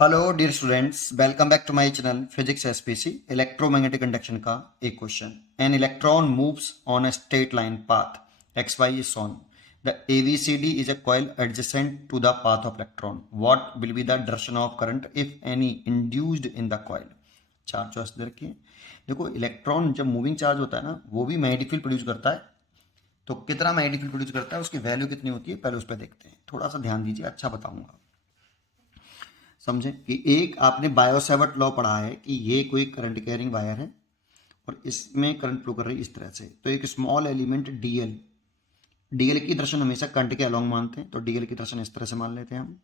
Hello dear students, welcome back to my channel physics SPC. Electromagnetic conduction का एक question. An electron moves on a straight line path X Y is on the ABCD is a coil adjacent to the path of electron. What will be the direction of current if any induced in the coil. चार choice दे रखी है। देखो, electron जब moving charge होता है ना, वो भी मैग्नेटिक फील्ड प्रोड्यूस करता है। तो कितना मैग्नेटिक फील्ड प्रोड्यूस करता है, उसकी वैल्यू कितनी होती है, पहले उस पर देखते हैं। थोड़ा सा ध्यान दीजिए, अच्छा बताऊंगा। समझे कि एक आपने बायोसेवर्ट लॉ पढ़ा है कि ये कोई करंट कैरिंग वायर है और इसमें करंट फ्लो कर रही है इस तरह से। तो एक स्मॉल एलिमेंट डीएल, डीएल की दर्शन हमेशा करंट के अलोंग मानते हैं, तो डीएल की दर्शन इस तरह से मान लेते हैं हम।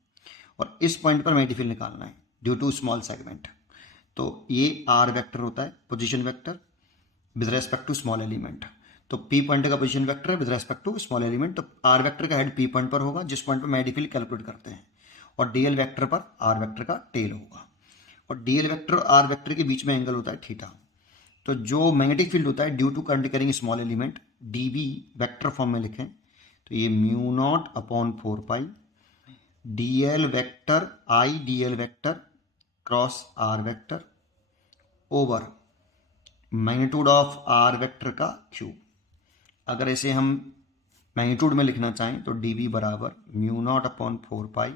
और इस पॉइंट पर मैग्नेटिक फील्ड निकालना है ड्यू टू स्मॉल सेगमेंट। तो ये आर वेक्टर होता है, position vector with respect to small element. तो पी पॉइंट का पोजीशन वेक्टर है with respect to small element. तो आर वेक्टर का हेड पी पॉइंट पर होगा, जिस पॉइंट पर मैग्नेटिक फील्ड कैलकुलेट करते हैं। और डीएल वेक्टर पर आर वेक्टर का टेल होगा। और डीएल वेक्टर और आर वेक्टर के बीच में एंगल होता है थीटा। तो जो मैग्नेटिक फील्ड होता है due to current carrying small element, DB vector form में लिखें तो ये mu naught upon 4 pi DL vector I DL vector cross R vector over magnitude of R vector का क्यूब। अगर इसे हम मैग्नीट्यूड में लिखना चाहें तो डी वी बराबर mu naught upon 4 pi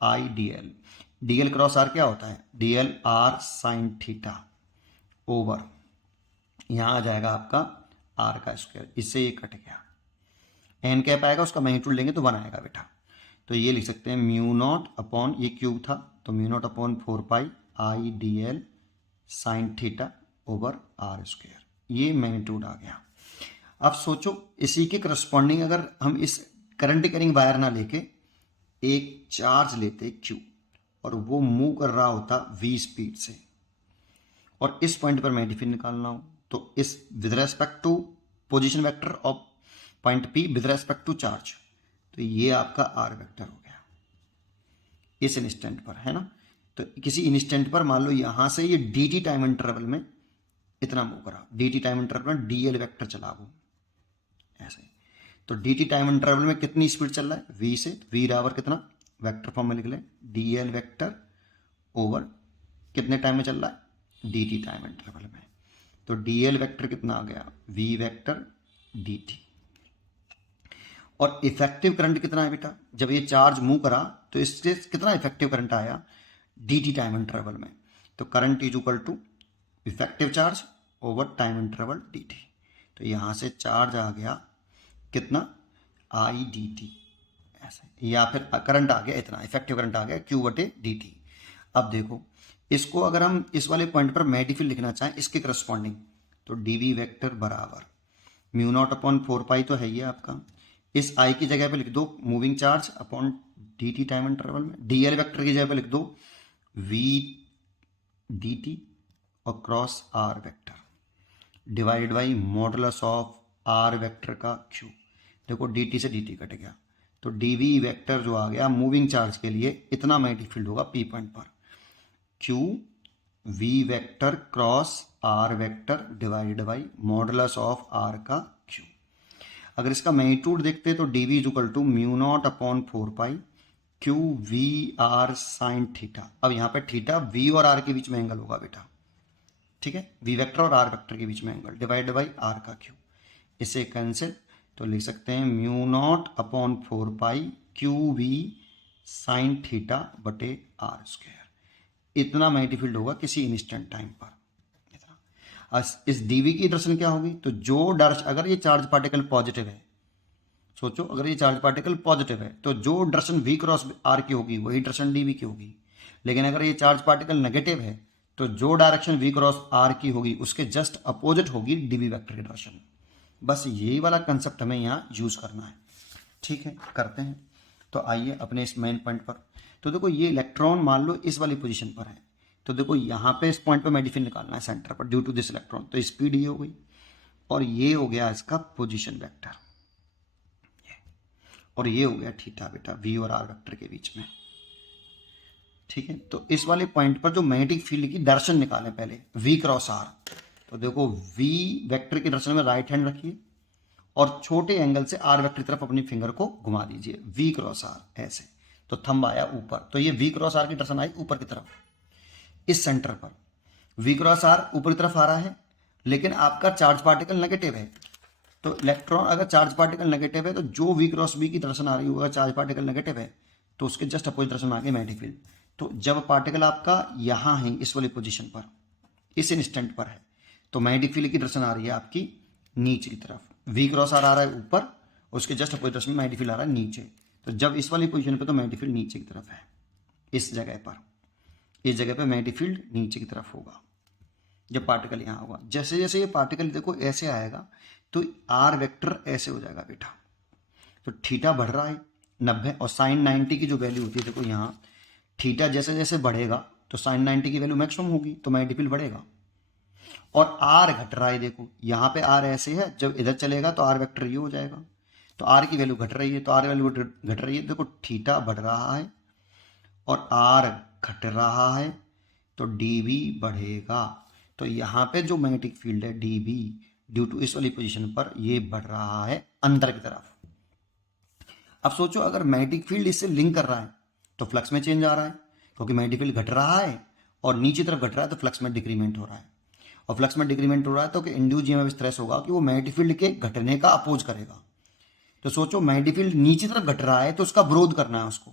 I D L. D L cross R क्या होता है, D L R sine theta over, यहाँ आ जाएगा आपका आर का स्क्वायर। इससे ये कट गया, एन क्या पाएगा, उसका मैग्नीट्यूड लेंगे तो 1 आएगा बेटा। तो ये लिख सकते हैं म्यू नॉट अपॉन, ये क्यूब था तो mu naught upon 4 pi I D L sine theta over R square. ये मैग्नीट्यूड आ गया। अब सोचो, इसी के करस्पॉन्डिंग अगर हम इस करंट कैरिंग वायर ना लेके एक चार्ज लेते क्यू, और वो मूव कर रहा होता वी स्पीड से, और इस पॉइंट पर मैग्नेटिक फील्ड निकालना हो, तो इस with respect to position vector of point P with respect to charge, तो ये आपका आर वेक्टर हो गया इस इंस्टेंट पर, है ना। तो किसी इंस्टेंट पर मान लो यहां से ये डी टी टाइम इंटरवल में इतना मूव करा, डी टी टाइम इंटरवल में डी एल वैक्टर चला वो ऐसे। तो डी टी टाइम इंटरवल में कितनी स्पीड चल रहा है, वी से, वी बराबर कितना, वेक्टर फॉर्म में लिख लें डी एल वैक्टर ओवर कितने टाइम में चल रहा है, डी टी टाइम इंटरवल में। तो डी एल वैक्टर कितना आ गया, वी वैक्टर डी टी। और इफेक्टिव करंट कितना है बेटा, जब ये चार्ज मूव करा तो इससे कितना इफेक्टिव करंट आया डी टी टाइम इंटरवल में। तो current is equal to effective charge over time interval D T. तो यहाँ से चार्ज आ गया कितना, आई डी टी ऐसे, या फिर करंट आ गया इतना, इफेक्टिव करंट आ गया क्यू बटे डी टी। अब देखो, इसको अगर हम इस वाले पॉइंट पर मैग्नेटिक फील्ड लिखना चाहें इसके करस्पॉन्डिंग, तो डी वी वैक्टर बराबर म्यू नॉट अपॉन 4 पाई तो है ही आपका, इस आई की जगह पे लिख दो moving charge upon D T time interval में, डी एल वैक्टर की जगह पे लिख दो वी डी टी और cross R vector divide by modulus of R vector का क्यू। देखो डी टी से डी टी कट गया, तो डी वी वैक्टर जो आ गया मूविंग चार्ज के लिए इतना मैग्नेटिक फील्ड होगा पी पॉइंट पर, Q V vector cross R vector divided by modulus of R का क्यू। अगर इसका मैग्नीट्यूड देखते तो D V is equal to mu naught upon 4 pi Q V R sine theta. अब यहाँ पे थीटा वी और आर के बीच में एंगल होगा बेटा, ठीक है, वी वेक्टर और आर वेक्टर के बीच में एंगल डिवाइड बाई आर का क्यू। इसे कैंसिल, तो लिख सकते हैं mu naught upon 4 pi Q V sine theta बटे आर स्क्वायर। इतना मैग्नेटिक फील्ड होगा किसी इंस्टेंट टाइम पर, इतना। इस डीवी की डायरेक्शन क्या होगी, तो जो डायरेक्शन, अगर ये चार्ज पार्टिकल पॉजिटिव है, सोचो अगर ये चार्ज पार्टिकल पॉजिटिव है तो जो डायरेक्शन वी क्रॉस आर की होगी वही डायरेक्शन डीवी की होगी। लेकिन अगर ये चार्ज पार्टिकल नेगेटिव है तो जो डायरेक्शन वी क्रॉस आर की होगी उसके जस्ट अपोजिट होगी डीवी वेक्टर की डायरेक्शन। बस यही वाला कंसेप्ट हमें यहाँ यूज करना है, ठीक है, करते हैं। तो आइए अपने इस मेन पॉइंट पर। तो देखो, ये इलेक्ट्रॉन मान लो इस वाली पोजीशन पर है, तो देखो यहाँ पे इस पॉइंट पर मैग्नेटिक फील्ड निकालना है सेंटर पर ड्यू टू दिस इलेक्ट्रॉन। तो स्पीड ये हो गई और ये हो गया इसका पोजीशन वेक्टर, और ये हो गया थीटा बेटा वी और आर वेक्टर के बीच में, ठीक है। तो इस वाले पॉइंट पर जो मैग्नेटिक फील्ड की डायरेक्शन निकालें पहले वी क्रॉस आर। तो देखो वी वेक्टर की डायरेक्शन में राइट हैंड रखिए और छोटे एंगल से आर वेक्टर की तरफ अपनी फिंगर को घुमा दीजिए वी क्रॉस आर ऐसे। तो थंब आया ऊपर, तो ये वी क्रॉस आर की डायरेक्शन आई ऊपर की तरफ, इस सेंटर पर वी क्रॉस आर ऊपर की तरफ आ रहा है, लेकिन आपका चार्ज पार्टिकल नेगेटिव है। तो इलेक्ट्रॉन अगर चार्ज पार्टिकल नेगेटिव है तो जो वी क्रॉस बी की डायरेक्शन आ रही होगा, चार्ज पार्टिकल नेगेटिव है तो उसके जस्ट अपोजिट डायरेक्शन आ गई मैग्नेटिक फील्ड। तो जब पार्टिकल आपका यहाँ है इस वाली पोजीशन पर, इस इंस्टेंट पर है, तो मैग्नेटिक फील्ड की डायरेक्शन आ रही है आपकी नीचे की तरफ, वी क्रॉस आर आ रहा है ऊपर, उसके जस्ट अपोजिट डायरेक्शन में मैग्नेटिक फील्ड आ रहा है नीचे। तो जब इस वाली पोजीशन पे तो मैग्नेटिक फील्ड नीचे की तरफ है, इस जगह पर, इस जगह पे मैग्नेटिक फील्ड नीचे की तरफ होगा जब पार्टिकल यहाँ होगा। जैसे जैसे ये पार्टिकल देखो ऐसे आएगा तो आर वेक्टर ऐसे हो जाएगा बेटा। तो थीटा बढ़ रहा है 90 और साइन 90 की जो वैल्यू होती है देखो यहाँ, थीटा जैसे जैसे बढ़ेगा तो साइन 90 की वैल्यू मैक्सिमम होगी, तो मैग्नेटिक फील्ड बढ़ेगा। और आर घट रहा है, देखो यहाँ पे आर ऐसे है, जब इधर चलेगा तो आर वेक्टर ये हो जाएगा। तो आर की वैल्यू घट रही है, तो आर वैल्यू घट रही है, देखो थीटा बढ़ रहा है और आर घट रहा है, तो डी भी बढ़ेगा। तो यहाँ पे जो मैग्नेटिक फील्ड है डी बी, ड्यू टू इस वाली पोजीशन पर ये बढ़ रहा है अंदर की तरफ। अब सोचो अगर मैग्नेटिक फील्ड इससे लिंक कर रहा है तो फ्लक्स में चेंज आ रहा है, क्योंकि मैग्नेटिक फील्ड घट रहा है और नीचे तरफ घट रहा है तो फ्लक्स में डिक्रीमेंट हो रहा है। और फ्लक्स में डिक्रीमेंट हो रहा है तो इंड्यूस ईएमएफ इस तरह से होगा कि वो मैग्नेटिक फील्ड के घटने का अपोज करेगा। तो सोचो मैग्नेटिक फील्ड नीचे तरफ घट रहा है तो उसका विरोध करना है उसको,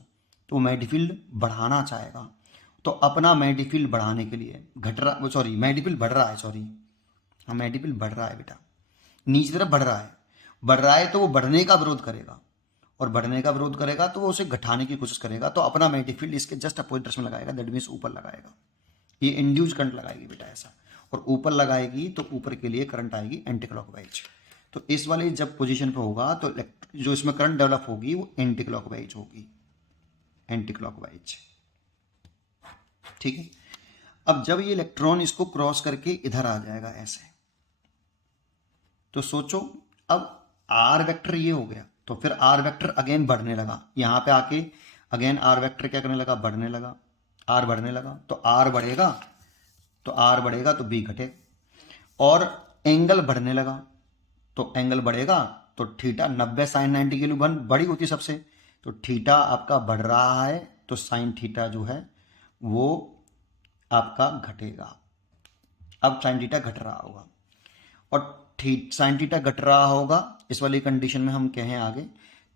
तो मैग्नेटिक फील्ड बढ़ाना चाहेगा। तो अपना मैग्नेटिक फील्ड बढ़ाने के लिए मैग्नेटिक फील्ड बढ़ रहा है, हाँ मैग्नेटिक फील्ड बढ़ रहा है बेटा, नीचे तरफ बढ़ रहा है तो वो बढ़ने का विरोध करेगा, और बढ़ने का विरोध करेगा तो वो उसे घटाने की कोशिश करेगा। तो अपना मैग्नेटिक फील्ड इसके जस्ट अपोजिट डायरेक्शन में लगाएगा, दैट मीन्स ऊपर लगाएगा, ये इंड्यूस करंट लगाएगी बेटा ऐसा। और ऊपर लगाएगी तो ऊपर के लिए करंट आएगी एंटी क्लॉकवाइज। तो इस वाली जब पोजीशन पे होगा तो जो इसमें करंट डेवलप होगी वो एंटी क्लॉकवाइज होगी, एंटी क्लॉकवाइज, ठीक है। अब जब ये इलेक्ट्रॉन इसको क्रॉस करके इधर आ जाएगा ऐसे, तो सोचो अब आर वेक्टर ये हो गया, तो फिर आर वेक्टर अगेन बढ़ने लगा, यहाँ पे आके अगेन आर वेक्टर क्या करने लगा, बढ़ने लगा, आर बढ़ने लगा। तो आर बढ़ेगा तो बी घटेगा, और एंगल बढ़ने लगा तो एंगल बढ़ेगा तो थीटा 90 साइन 90 की वैल्यू बड़ी होती है सबसे, तो थीटा आपका बढ़ रहा है तो साइन थीटा जो है वो आपका घटेगा। अब साइन थीटा घट रहा होगा और साइन थीटा घट रहा होगा इस वाली कंडीशन में हम कहें आगे,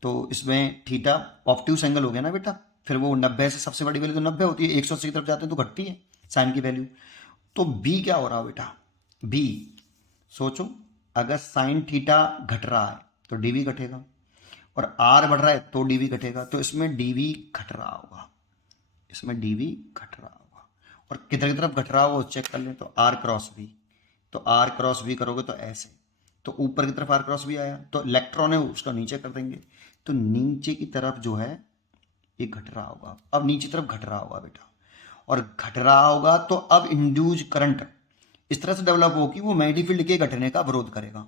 तो इसमें थीटा ऑब्ट्यूस एंगल हो गया ना बेटा, फिर वो 90 से सबसे बड़ी वैल्यू तो 90 होती है, 180 की तरफ जाते हैं तो घटती है साइन की वैल्यू। तो बी क्या हो रहा है बेटा, बी सोचो अगर साइन थीटा घट रहा है तो डीवी घटेगा, और आर बढ़ रहा है तो डीवी घटेगा, तो इसमें डीवी घट रहा होगा, इसमें डीवी घट रहा होगा। और किधर की तरफ घट रहा होगा चेक कर लें, तो आर क्रॉस बी, तो आर क्रॉस बी करोगे तो ऐसे, तो ऊपर की तरफ आर क्रॉस बी आया, तो इलेक्ट्रॉन है उसका नीचे कर देंगे, तो नीचे की तरफ जो है ये घट रहा होगा। अब नीचे तरफ घट रहा होगा बेटा, और घट रहा होगा तो अब इंड्यूस करंट इस तरह से डेवलप हो कि वो मैग्नेटिक फील्ड के घटने का विरोध करेगा।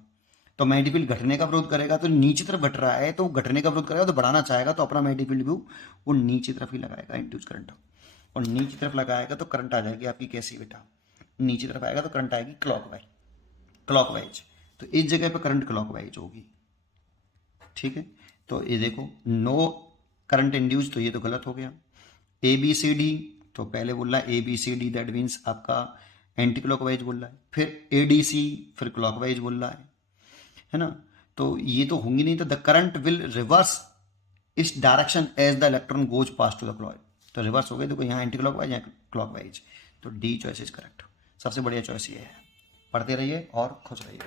तो मैग्नेटिक फील्ड घटने का विरोध करेगा तो नीचे तरफ घट रहा है तो घटने का विरोध करेगा, तो बढ़ाना चाहेगा तो अपना मैग्नेटिक फील्ड भी वो नीचे तरफ ही लगाएगा इंड्यूस करंट, और नीचे तरफ लगाएगा तो करंट आ जाएगी आपकी कैसी बेटा, नीचे तरफ आएगा तो करंट आएगी क्लॉकवाइज, तो इस जगह पे करंट क्लॉकवाइज होगी, ठीक है। तो ये देखो नो करंट इंड्यूस, तो ये तो गलत हो गया। ए बी सी डी, तो पहले बोल रहा है A B C D, that means आपका एंटी क्लॉकवाइज बोल रहा है, फिर ए डी सी, फिर क्लॉकवाइज बोल रहा है ना। तो ये तो होंगी नहीं, तो द करंट विल रिवर्स इस direction as the electron goes pass to the clock, तो रिवर्स हो गए, देखो यहाँ एंटी क्लॉकवाइज यहाँ क्लॉकवाइज, तो डी चॉइस इज करेक्ट, सबसे बढ़िया चॉइस ये है। पढ़ते रहिए और खुश रहिए।